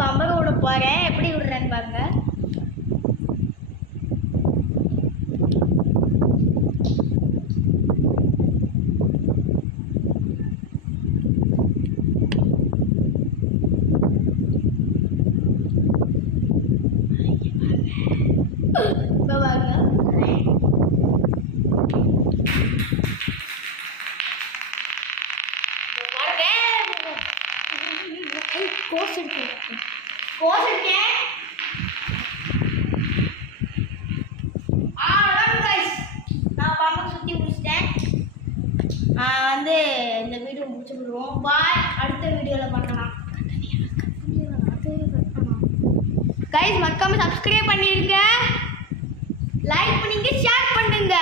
பம்பரம் விட போகிறேன். எப்படி விடுறேன்னு பாருங்க. இப்போ பாருங்க. கோஸ் இருக்கேன். நான் பாம்பை சுற்றி முடிச்சிட்டேன். வந்து இந்த வீடியோ முடிச்சுடுவோம். பாய். அடுத்த வீடியோவில் பார்க்கலாம். கைஸ் மறக்காம சப்ஸ்கிரைப் பண்ணிருங்க, லைக் பண்ணுங்க, ஷேர் பண்ணுங்க.